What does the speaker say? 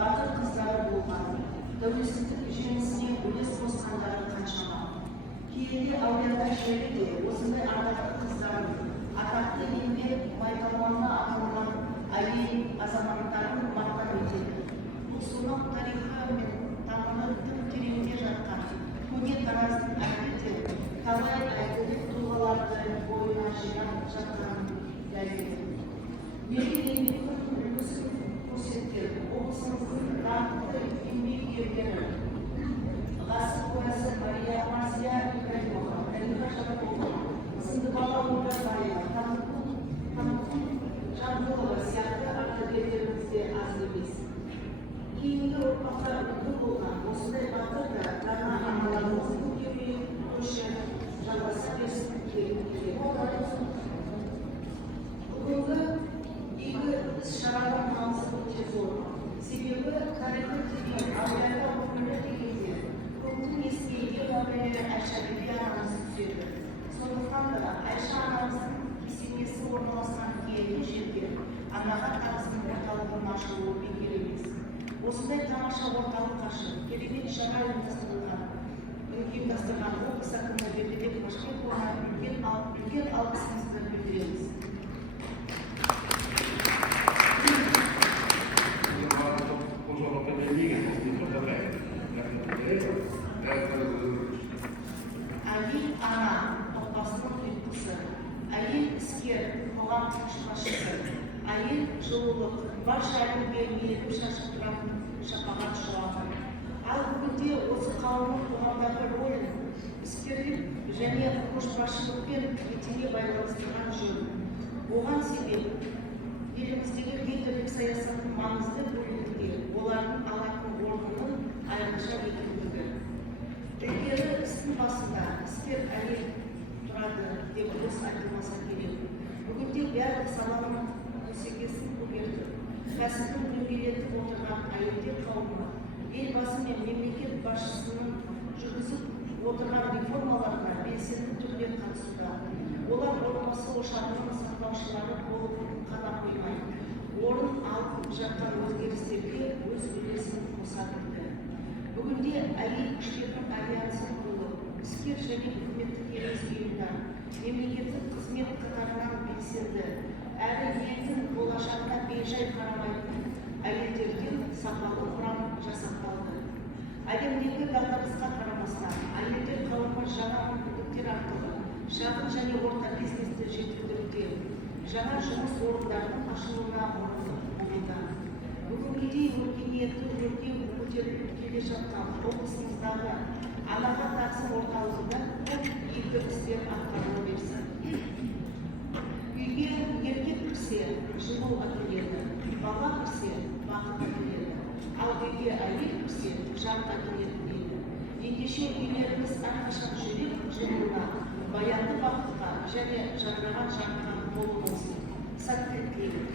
батыр қыздары болған, тәуелсіздік жеңісіне үлес қосқандары қаншама. Киелі әулиеата жері де осындай ардақты қыздарын, атақты еңбек майталманына арналған әйел азаматтарын мақтан етеді. Мұсылман тарихы мен тамыры тым тереңде жатқан көне тараздың әлбетте талай әйгілі тұлғаларды бойына жинап жатқанын дәлелдеді. Мерген еңбектің үлгісін көрсеткен облысымыздың даңқты еңбек ерлері ғасыр куәсі Мария Марзия Ибрагимова, Әлиха Жарокова, Сындыбала Оразбаева, Тамқұл Жамбылова сияқты ардагерлеріміз де аз емес. Кейінгі ұрпаққа үлгі болған осындай батыр да дана аналарымыз көкемей көші жалғаса берсін дегім келеді. Бүгінгі игі іс-шараның маңызы өте зор. Себебі тарихы терең әулиеата өмірі дегенде көптің есіне ең әуелі Айша Биби анамыз түседі. Сондықтан да Айша анамыздың кесенесі орналасқан киелі жерде анаға тағзым орталығының ашылуы бекер емес. Осындай тамаша орталық ашып, керемет шара ұйымдастырған облыс әкімі Бердібек Машбековаға үлкен алғысымызды білдіреміз. Әйел ана отбасының ұйытқысы, әйел іскер қоғам көшбасшысы, әйел жылулық, барша әлемге мейірім шашып тұратын шапағат шуағы. Ал бүгінде осы қауымның қоғамдағы рөлін іскерлік және көшбасшылықпен етене байланыстырған жөн. Оған себеп еліміздегі гендерлік саясаттың маңызды бөлігінде олардың алатын орнының айрықша екендігі. Ілгері істің басында іскер әйел тұрады деп өз айтылмаса керек. Бүгінде барлық саланың көсегесін көгертіп, кәсібін дөңгелетіп отырған әйелдер қауымы елбасы мен мемлекет басшысының жүргізіп отырған реформаларға белсенді түрде қатысуда. Олар отбасы ошағының сақтаушылары болып қана қоймай, орын алып жатқан өзгерістерге өз үлесін қоса білді. Бүгінде әйел күштерінің альянсы құрылып, іскер және үкіметтік емес ұйымдар мемлекеттік қызмет қатарынан белсенді, әрі елдің болашағына бейжай қарамайтын әйелдерден сапалы құрам жасақталды. Әлемдегі дағдарысқа қарамастан, әйелдер қауымы жаңа мүмкіндіктер арқылы шағын және орта бизнесті жетілдіруде, жаңа жұмыс орындарының ашылуына мұрындық болуда. Бүгінгідей өркениетті өркеу көтеріліп келе жатқан облысымыздағы анаға тағзым орталығында көп игі істер атқарыла берсін. Үйге еркек кірсе жылу әкеледі, бала кірсе бақыт әкеледі, ал үйге әйел кірсе жарық әкеледі дейді. Ендеше үйлеріміз әрқашан жүрек жылуына, баянды бақытқа және жарқыраған жарқыраған болу болсын. Сәттілік тілеймін.